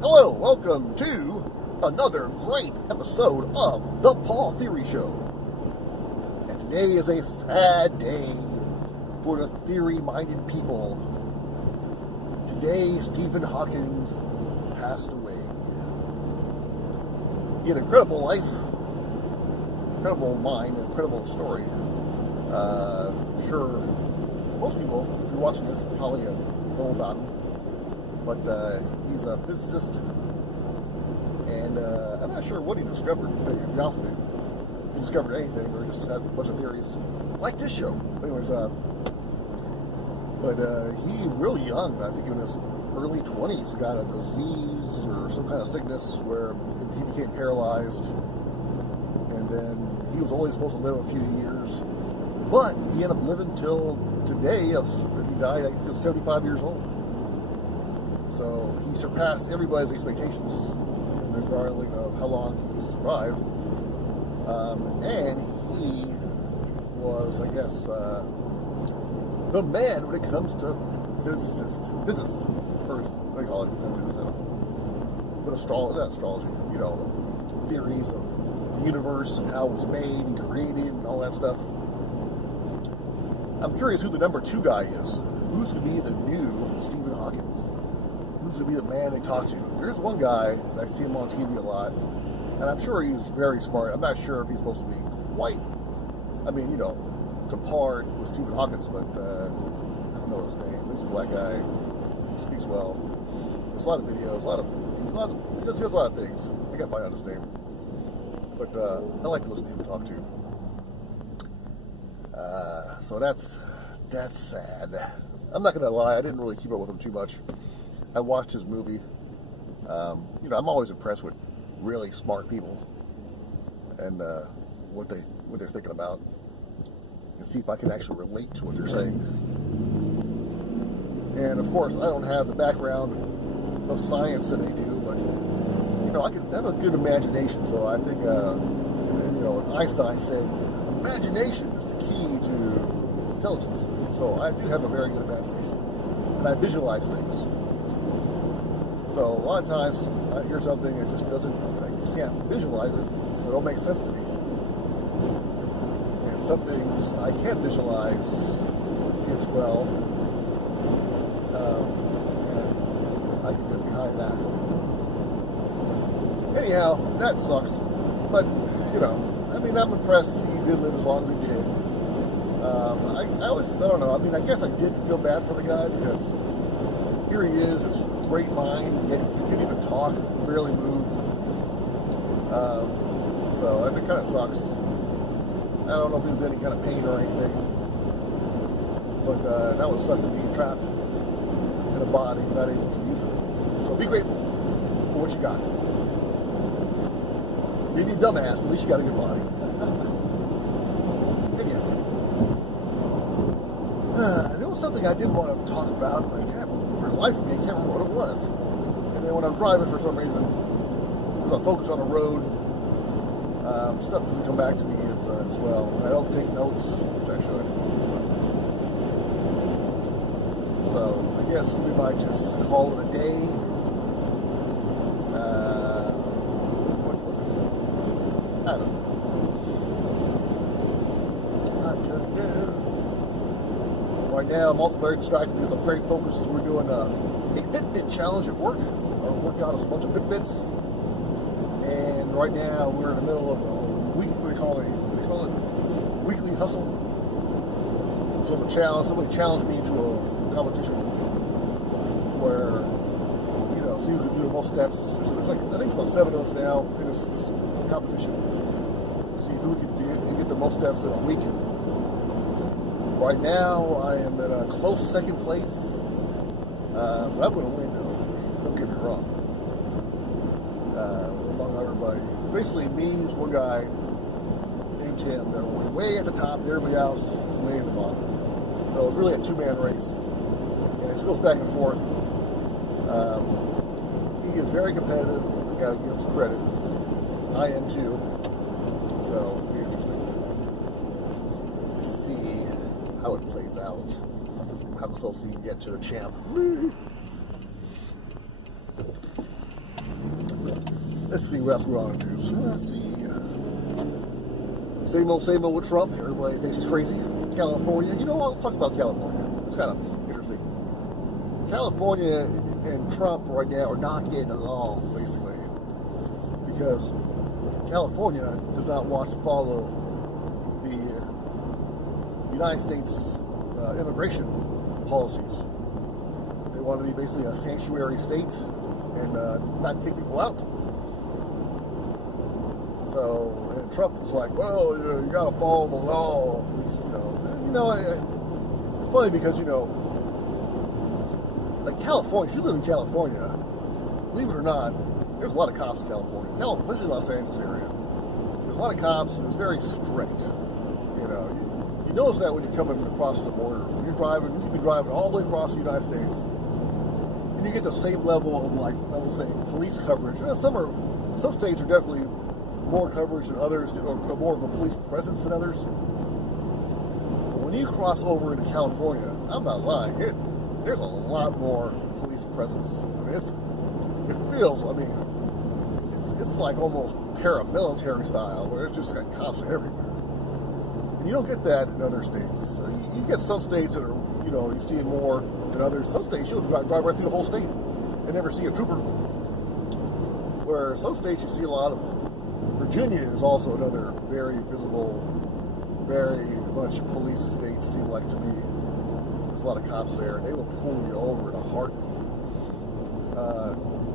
Hello, welcome to another great episode of The Paul Theory Show. And today is a sad day for the theory-minded people. Today, Stephen Hawkings passed away. He had an incredible life, incredible mind, and incredible story. I'm sure most people, if you're watching this, probably know about him. But he's a physicist, and I'm not sure what he discovered, to be honest with you. If he discovered anything, or just had a bunch of theories, like this show. Anyways, he really young, I think in his early 20s, got a disease or some kind of sickness where he became paralyzed, and then he was only supposed to live a few years, but he ended up living till today. He died, I think he was 75 years old. So he surpassed everybody's expectations regarding of how long he survived. And he was, I guess, the man when it comes to physicist, or what do you call it? But astrology, you know, theories of the universe and how it was made and created and all that stuff. I'm curious who the number 2 guy is. Who's going to be the new Stephen Hawkins? Who's going to be the man they talk to? There's one guy, and I see him on TV a lot, and I'm sure he's very smart. I'm not sure if he's supposed to be quite, to par with Stephen Hawkins, but I don't know his name. He's a black guy. He speaks well. There's a lot of videos, he does a lot of things. I gotta find out his name. But I like to listen to him talk to. So that's sad. I'm not gonna lie, I didn't really keep up with him too much. I watched his movie. I'm always impressed with really smart people and what they're thinking about, and see if I can actually relate to what they're saying. And of course, I don't have the background of science that they do, but I have a good imagination. So I think, Einstein said, imagination is the key to intelligence. So I do have a very good imagination, and I visualize things. So a lot of times I hear something that just doesn't, I just can't visualize it, so it don't make sense to me. And some things I can visualize it well, and I can get behind that. Anyhow, that sucks, but I'm impressed he did live as long as he did. I don't know, I guess I did feel bad for the guy, because here he is, his great mind, yet he couldn't even talk, barely move. So it kind of sucks. I don't know if there's any kind of pain or anything, but that would suck to be trapped in a body not able to use it. So be grateful for what you got. Maybe a dumbass, but at least you got a good body. There was something I did want to talk about, but for the life of me, I can't remember what it was. And then when I'm driving, for some reason, because I'm focused on the road, stuff doesn't come back to me as well. And I don't take notes, which I should. So I guess we might just call it a day. What was it? I don't know. Right now, I'm also very distracted because I'm very focused. We're doing a Fitbit challenge at work. Our workout is a bunch of Fitbits. And right now, we're in the middle of a week, what do you call it? Weekly hustle. So the challenge, somebody challenged me to a competition where, see who can do the most steps. There's like, I think it's about 7 of us now in this competition. See who can get the most steps in a week. Right now, I am in a close second place. I'm going to win, though. Don't get me wrong. Among everybody. Basically, me and one guy named Tim. They're way at the top, and everybody else is way at the bottom. So it's really a 2-man race. And it goes back and forth. He is very competitive. I got to give him some credit. I am too. So it'll be interesting to see how it plays out, how close he can get to the champ. Let's see what else we're on to. Let's see. Same old with Trump. Everybody thinks he's crazy. California. You know what? Let's talk about California. It's kind of interesting. California and Trump right now are not getting along, basically. Because California does not want to follow the United States immigration policies. They want to be basically a sanctuary state and not kick people out. So, and Trump was like, well, you got to follow the law. It's funny because, like California, if you live in California, believe it or not, there's a lot of cops in California, especially Los Angeles area. There's a lot of cops, and it's very strict. You notice that when you're coming across the border. When you're driving, you can be driving all the way across the United States, and you get the same level of, like, I would say, police coverage. Some states are definitely more coverage than others, or more of a police presence than others. But when you cross over into California, I'm not lying, there's a lot more police presence. I mean, it feels, it's like almost paramilitary style, where it's just got cops everywhere. And you don't get that in other states. You get some states that are, you see it more than others. Some states you'll drive right through the whole state and never see a trooper. Where some states you see a lot of. Virginia is also another very visible, very much police state, seem like to me. There's a lot of cops there, and they will pull you over in a heartbeat.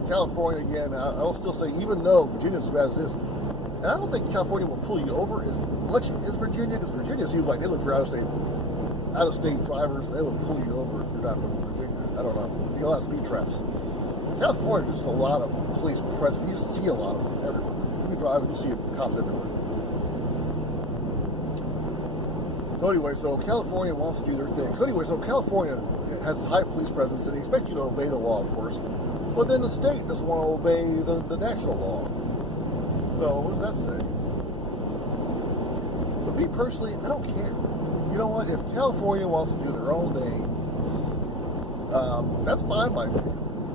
California, again, I will still say, even though Virginia is as bad as this, and I don't think California will pull you over as much as Virginia, because Virginia seems like they look for out-of-state drivers, and they will pull you over if you're not from Virginia. I don't know. You get a lot of speed traps. California, just a lot of police presence. You see a lot of them everywhere. You drive and you see cops everywhere. So anyway, California wants to do their thing. So California has high police presence, and they expect you to obey the law, of course. But then the state doesn't want to obey the national law. So what does that say? But me personally, I don't care. You know what? If California wants to do their own thing, that's fine by me.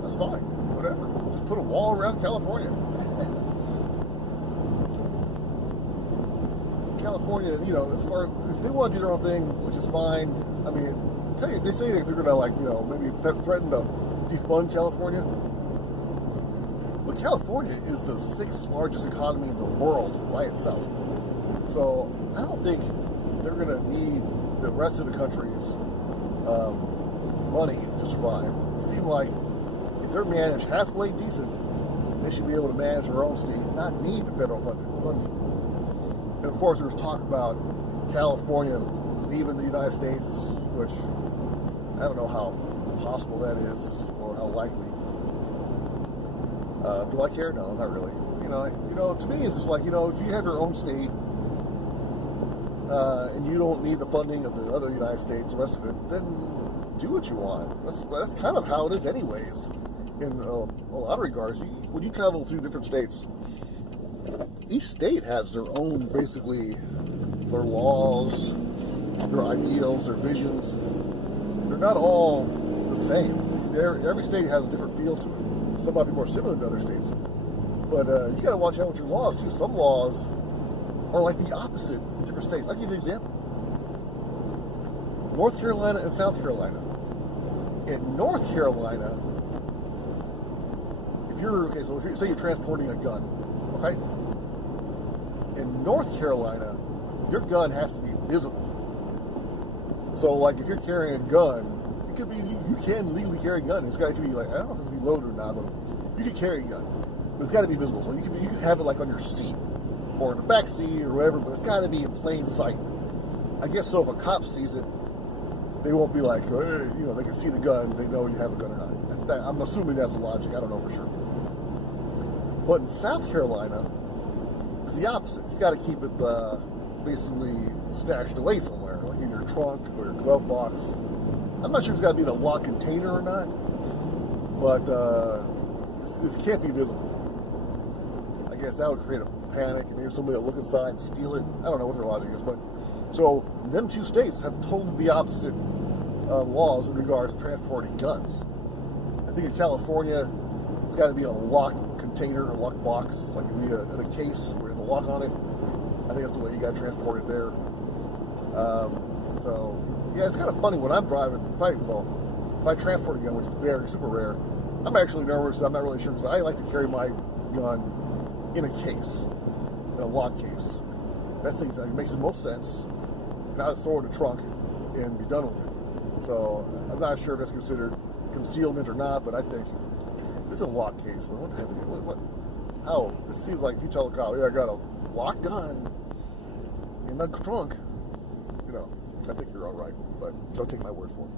That's fine. Whatever. Just put a wall around California. California, if they want to do their own thing, which is fine. I mean, they say that they're going to, maybe threaten to defund California. But California is the 6th largest economy in the world by itself. So I don't think they're going to need the rest of the country's money to survive. It seems like if they're managed halfway decent, they should be able to manage their own state, not need the federal funding. And of course, there's talk about California leaving the United States, which I don't know how possible that is or how likely. Do I care? No, not really. To me, it's just like, if you have your own state and you don't need the funding of the other United States, the rest of it, then do what you want. That's kind of how it is, anyways. In a lot of regards, when you travel through different states, each state has their own, basically, their laws, their ideals, their visions. They're not all the same. Every state has a different feel to it. Some might be more similar to other states. But you got to watch out with your laws, too. Some laws are like the opposite in different states. I'll give you an example. North Carolina and South Carolina. In North Carolina, if you say you're transporting a gun, okay? In North Carolina, your gun has to be visible. So, like, if you're carrying a gun, you can legally carry a gun. It's got to be like, I don't know if it's be loaded or not, but you can carry a gun. But it's got to be visible. So you can have it like on your seat or in the back seat or whatever, but it's got to be in plain sight. I guess so if a cop sees it, they won't be like, hey, they can see the gun, they know you have a gun or not. I'm assuming that's the logic. I don't know for sure. But in South Carolina, it's the opposite. You got to keep it basically stashed away somewhere, like in your trunk or your glove box. I'm not sure if it's got to be in a locked container or not, but it can't be visible. I guess that would create a panic, and maybe somebody will look inside and steal it. I don't know what their logic is, but so them two states have totally the opposite laws in regards to transporting guns. I think in California, it's got to be in a locked container, a locked box, like it would be in a case with a lock on it. I think that's the way you got to transport it there. So yeah, it's kind of funny when I'm driving. If I transport a gun, which is very super rare, I'm actually nervous. I'm not really sure because I like to carry my gun in a case, in a lock case. That seems like it makes the most sense. Not throw it in the trunk and be done with it. So I'm not sure if that's considered concealment or not, but I think it's a lock case. What the hell? How? It seems like if you tell a cop, yeah, I got a locked gun in the trunk, you know, I think you're all right, but don't take my word for it.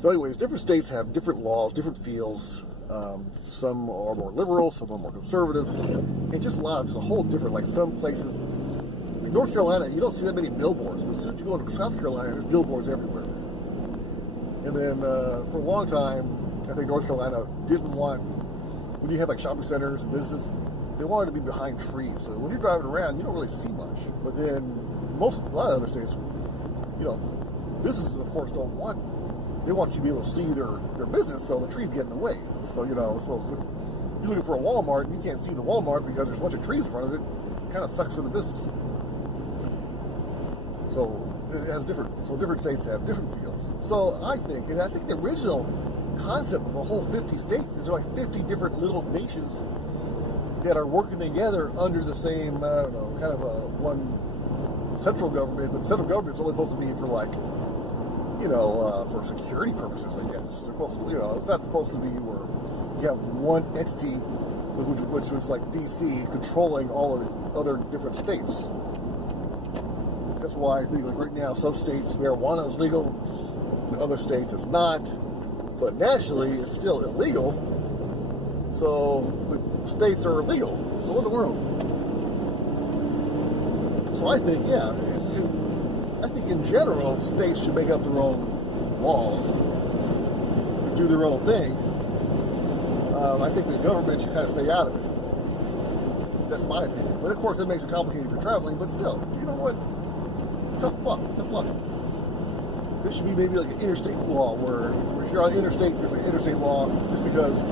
So anyways, different states have different laws, different feels. Some are more liberal, some are more conservative, and just a whole different, like some places, like North Carolina, you don't see that many billboards, but as soon as you go to South Carolina, there's billboards everywhere. And then for a long time, I think North Carolina didn't want, when you have like shopping centers and businesses, they wanted to be behind trees. So when you're driving around, you don't really see much. But then a lot of other states, you know, businesses of course they want you to be able to see their business, so the trees get in the way. So, you know, so if you're looking for a Walmart and you can't see the Walmart because there's a bunch of trees in front of it, it kind of sucks for the business. So it has different states have different feels. So I think the original concept of a whole 50 states is like 50 different little nations that are working together under the same, I don't know, kind of one central government, but the central government's only supposed to be for like, you know, for security purposes, I guess. They're supposed to, you know, it's not supposed to be where you have one entity, which was like DC, controlling all of the other different states. That's why I think like right now, some states marijuana is legal, in other states it's not, but nationally it's still illegal. So states are illegal. So what in the world? So I think, yeah, I think in general, states should make up their own laws, do their own thing. I think the government should kind of stay out of it. That's my opinion. But of course, it makes it complicated for traveling. But still, you know what? Tough luck. There should be maybe like an interstate law where if you're on the interstate, there's like an interstate law just because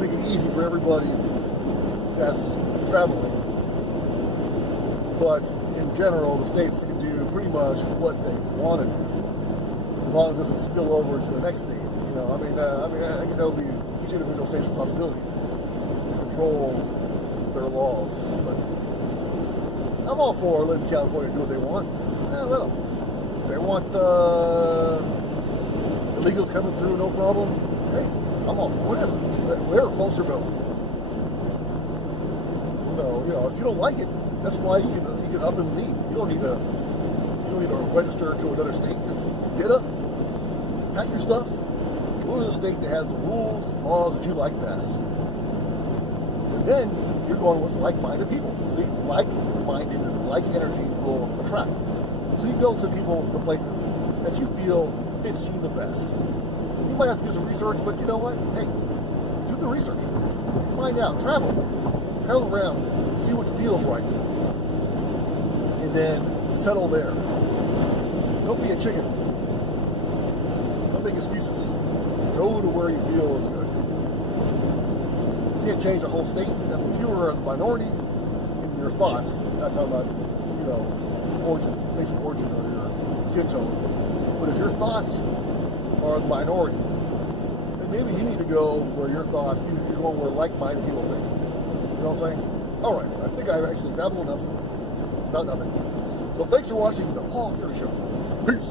make it easy for everybody that's traveling. But in general, the states can do pretty much what they want to do, as long as it doesn't spill over to the next state. You know, I guess that would be each individual state's responsibility to control their laws. But I'm all for letting California do what they want. Let them. If they want illegals coming through, no problem. Hey, I'm all for whatever floats their boat. So, you know, if you don't like it, that's why you can up and leave. You don't need to register to another state. Just get up, pack your stuff, go to the state that has the rules, laws that you like best. And then you're going with like-minded people. See, like-minded, like energy will attract. So you go to people, the places that you feel fits you the best. You might have to do some research, but you know what? Hey, do the research. Find out. Travel around, see what feels right. And then settle there. Don't be a chicken. Don't make excuses. Go to where you feel is good. You can't change the whole state. I mean, if you were a minority in your thoughts, not talking about, you know, place of origin or your skin tone, but if your thoughts are the minority, then maybe you need to go where your thoughts, you're going where like-minded people think. You know what I'm saying? All right, I think I've actually babbled enough about nothing. So thanks for watching the Paul Theory Show. Peace.